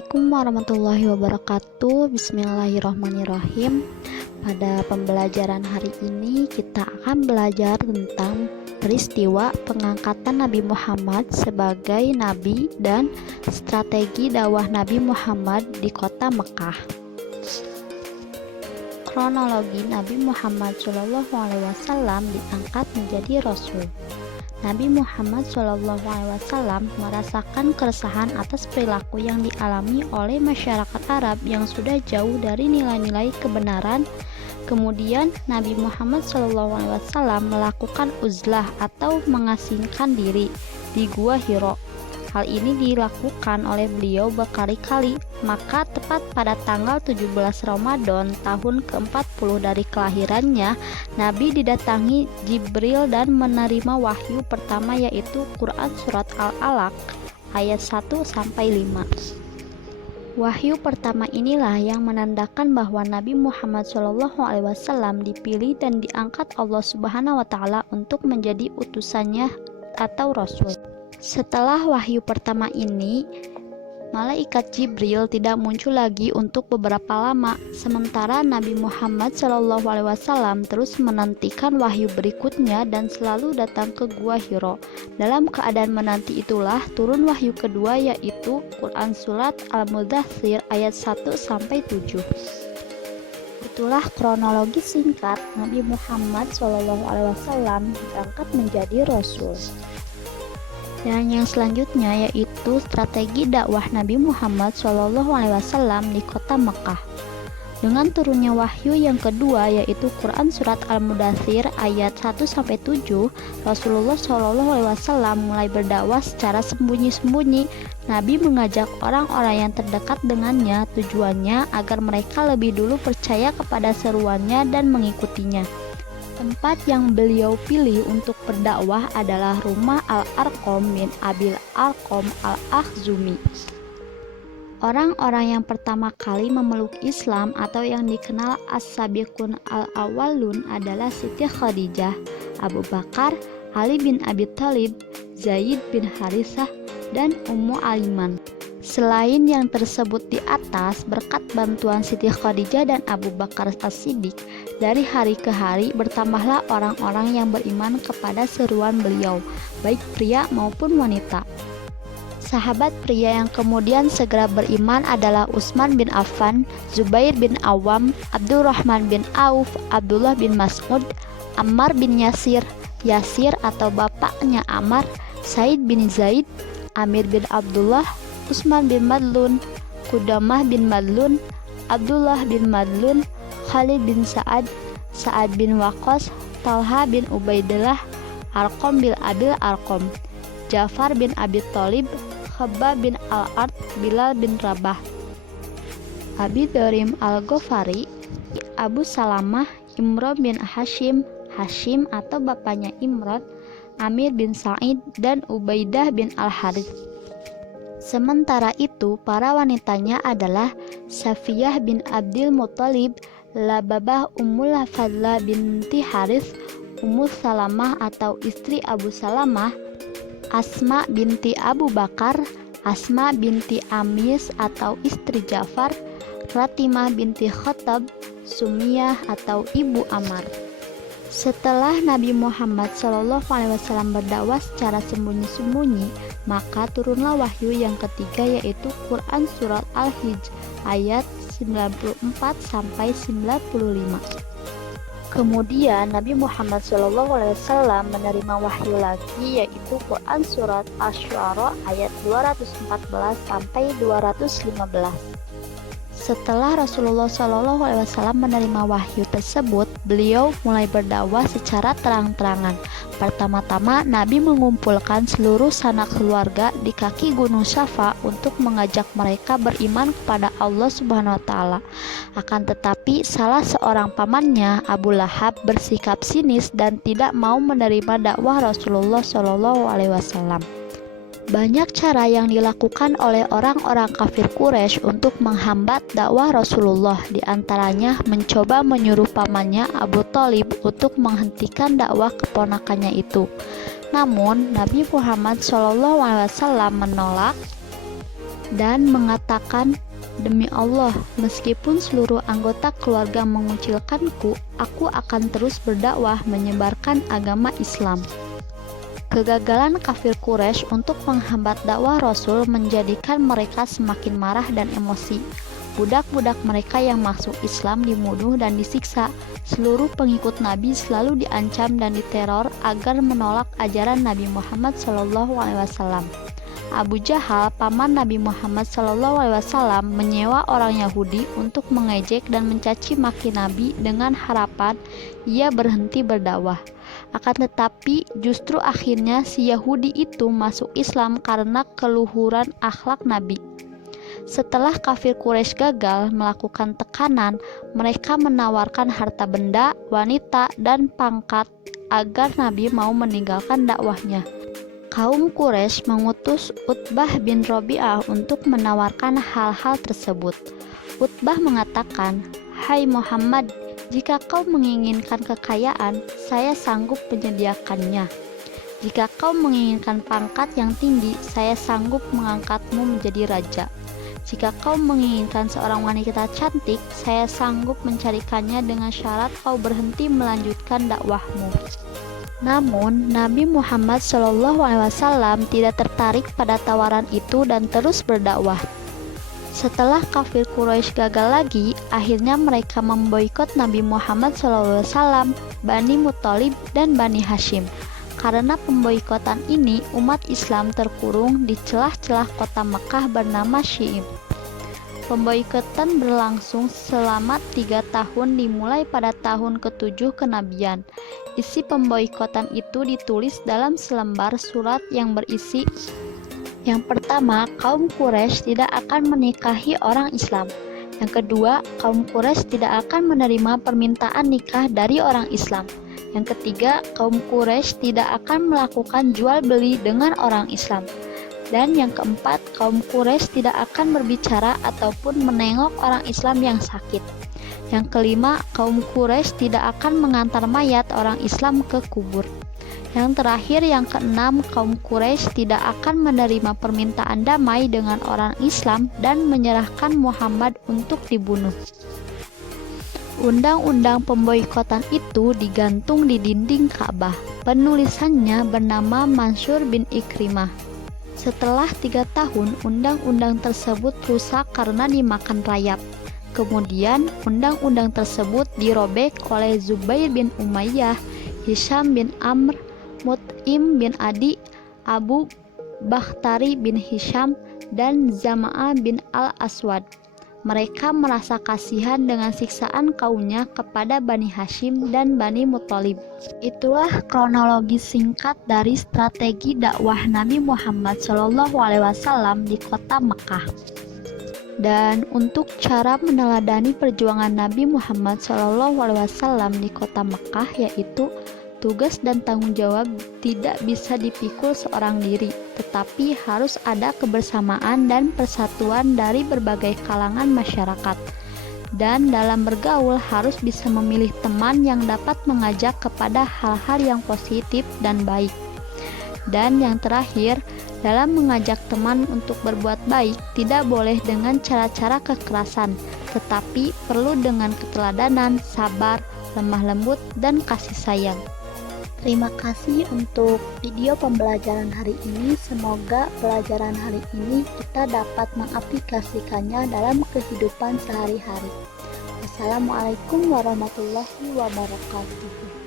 Assalamualaikum warahmatullahi wabarakatuh. Bismillahirrahmanirrahim. Pada pembelajaran hari ini kita akan belajar tentang peristiwa pengangkatan Nabi Muhammad sebagai nabi dan strategi dakwah Nabi Muhammad di kota Mekah. Kronologi Nabi Muhammad SAW diangkat menjadi Rasul. Nabi Muhammad SAW merasakan keresahan atas perilaku yang dialami oleh masyarakat Arab yang sudah jauh dari nilai-nilai kebenaran. Kemudian Nabi Muhammad SAW melakukan uzlah atau mengasingkan diri di Gua Hiro. Hal ini dilakukan oleh beliau berkali-kali, maka tepat pada tanggal 17 Ramadan tahun ke-40 dari kelahirannya, Nabi didatangi Jibril dan menerima wahyu pertama, yaitu Quran Surat Al-Alaq ayat 1-5. Wahyu pertama inilah yang menandakan bahwa Nabi Muhammad SAW dipilih dan diangkat Allah Subhanahu wa Ta'ala untuk menjadi utusannya atau Rasul. Setelah wahyu pertama ini, malaikat Jibril tidak muncul lagi untuk beberapa lama, sementara Nabi Muhammad SAW terus menantikan wahyu berikutnya dan selalu datang ke Gua Hiro. Dalam keadaan menanti itulah turun wahyu kedua, yaitu Quran Surat Al-Mudzatsir ayat 1-7. Itulah kronologi singkat Nabi Muhammad SAW diangkat menjadi Rasul. Dan yang selanjutnya yaitu strategi dakwah Nabi Muhammad SAW di kota Mekah. Dengan turunnya wahyu yang kedua, yaitu Quran Surat Al-Mudzatsir ayat 1-7, Rasulullah SAW mulai berdakwah secara sembunyi-sembunyi. Nabi mengajak orang-orang yang terdekat dengannya, tujuannya agar mereka lebih dulu percaya kepada seruannya dan mengikutinya. Tempat yang beliau pilih untuk berdakwah adalah rumah Al-Arqam bin Abil Arqam Al-Akhzumi. Orang-orang yang pertama kali memeluk Islam atau yang dikenal As-Sabiqun Al-Awwalun adalah Siti Khadijah, Abu Bakar, Ali bin Abi Thalib, Zaid bin Harithah, dan Ummu Aiman. Selain yang tersebut di atas, berkat bantuan Siti Khadijah dan Abu Bakar As-Siddiq, dari hari ke hari bertambahlah orang-orang yang beriman kepada seruan beliau, baik pria maupun wanita. Sahabat pria yang kemudian segera beriman adalah Utsman bin Affan, Zubair bin Awam, Abdurrahman bin Auf, Abdullah bin Mas'ud, Ammar bin Yasir, Yasir atau bapaknya Ammar, Said bin Zaid, Amir bin Abdullah, Utsman bin Madlun, Qudamah bin Madlun, Abdullah bin Madlun, Khalid bin Sa'ad, Sa'ad bin Waqqas, Talha bin Ubaidillah, Arqam bin Abil Arqam, Ja'far bin Abi Thalib, Khabbab bin Al-Ard, Bilal bin Rabah, Abi Dharim Al-Ghafari, Abu Salamah, Imran bin Hashim, Hashim atau bapaknya Imran, Amir bin Sa'id, dan Ubaidah bin Al-Harith. Sementara itu, para wanitanya adalah Safiyah bin Abdul Muthalib, Lababah Ummul Fadlah binti Harith, Ummu Salamah atau istri Abu Salamah, Asma binti Abu Bakar, Asma binti Amis atau istri Ja'far, Fatimah binti Khattab, Sumiyah atau ibu Ammar. Setelah Nabi Muhammad SAW berdakwah secara sembunyi-sembunyi, maka turunlah wahyu yang ketiga, yaitu Quran Surat Al-Hijr ayat 94-95. Kemudian Nabi Muhammad SAW menerima wahyu lagi, yaitu Quran Surat Asy-Syu'ara ayat 214-215. Setelah Rasulullah SAW menerima wahyu tersebut, beliau mulai berdakwah secara terang-terangan. Pertama-tama, Nabi mengumpulkan seluruh sanak keluarga di kaki Gunung Syafa untuk mengajak mereka beriman kepada Allah Subhanahu wa Ta'ala. Akan tetapi, salah seorang pamannya, Abu Lahab, bersikap sinis dan tidak mau menerima dakwah Rasulullah SAW. Banyak cara yang dilakukan oleh orang-orang kafir Quraisy untuk menghambat dakwah Rasulullah, diantaranya mencoba menyuruh pamannya Abu Thalib untuk menghentikan dakwah keponakannya itu. Namun Nabi Muhammad SAW menolak dan mengatakan, "Demi Allah, meskipun seluruh anggota keluarga mengucilkanku, aku akan terus berdakwah menyebarkan agama Islam." Kegagalan kafir Quraisy untuk menghambat dakwah Rasul menjadikan mereka semakin marah dan emosi. Budak-budak mereka yang masuk Islam dibunuh dan disiksa. Seluruh pengikut Nabi selalu diancam dan diteror agar menolak ajaran Nabi Muhammad SAW. Abu Jahal, paman Nabi Muhammad SAW, menyewa orang Yahudi untuk mengejek dan mencaci maki Nabi dengan harapan ia berhenti berdakwah. Akan tetapi, justru akhirnya si Yahudi itu masuk Islam karena keluhuran akhlak Nabi. Setelah kafir Quraisy gagal melakukan tekanan, mereka menawarkan harta benda, wanita, dan pangkat agar Nabi mau meninggalkan dakwahnya. Kaum Quraisy mengutus Utbah bin Rabi'ah untuk menawarkan hal-hal tersebut. Utbah mengatakan, "Hai Muhammad, jika kau menginginkan kekayaan, saya sanggup menyediakannya. Jika kau menginginkan pangkat yang tinggi, saya sanggup mengangkatmu menjadi raja. Jika kau menginginkan seorang wanita cantik, saya sanggup mencarikannya dengan syarat kau berhenti melanjutkan dakwahmu." Namun, Nabi Muhammad SAW tidak tertarik pada tawaran itu dan terus berdakwah. Setelah kafir Quraisy gagal lagi, akhirnya mereka memboikot Nabi Muhammad SAW, Bani Muthalib, dan Bani Hashim. Karena pemboikotan ini, umat Islam terkurung di celah-celah kota Mekah bernama Syi'ib. Pemboikotan berlangsung selama 3 tahun dimulai pada tahun ke-7 kenabian. Isi pemboikotan itu ditulis dalam selembar surat yang berisi, yang pertama, kaum Quraisy tidak akan menikahi orang Islam. Yang kedua, kaum Quraisy tidak akan menerima permintaan nikah dari orang Islam. Yang ketiga, kaum Quraisy tidak akan melakukan jual beli dengan orang Islam. Dan yang keempat, kaum Quraisy tidak akan berbicara ataupun menengok orang Islam yang sakit. Yang kelima, kaum Quraisy tidak akan mengantar mayat orang Islam ke kubur. Yang terakhir, yang keenam, kaum Quraisy tidak akan menerima permintaan damai dengan orang Islam dan menyerahkan Muhammad untuk dibunuh. Undang-undang pemboikotan itu digantung di dinding Ka'bah. Penulisannya bernama Mansur bin Ikrimah. Setelah 3 tahun, undang-undang tersebut rusak karena dimakan rayap. Kemudian, undang-undang tersebut dirobek oleh Zubair bin Umayyah, Hisham bin Amr, Mut'im bin Adi, Abu Bakhtari bin Hisham, dan Zam'ah bin Al-Aswad. Mereka merasa kasihan dengan siksaan kaumnya kepada Bani Hashim dan Bani Muthalib. Itulah kronologi singkat dari strategi dakwah Nabi Muhammad SAW di kota Mekah. Dan untuk cara meneladani perjuangan Nabi Muhammad SAW di kota Mekah, yaitu tugas dan tanggung jawab tidak bisa dipikul seorang diri, tetapi harus ada kebersamaan dan persatuan dari berbagai kalangan masyarakat. Dan dalam bergaul harus bisa memilih teman yang dapat mengajak kepada hal-hal yang positif dan baik. Dan yang terakhir, dalam mengajak teman untuk berbuat baik tidak boleh dengan cara-cara kekerasan, tetapi perlu dengan keteladanan, sabar, lemah lembut, dan kasih sayang. Terima kasih untuk video pembelajaran hari ini. Semoga pelajaran hari ini kita dapat mengaplikasikannya dalam kehidupan sehari-hari. Wassalamualaikum warahmatullahi wabarakatuh.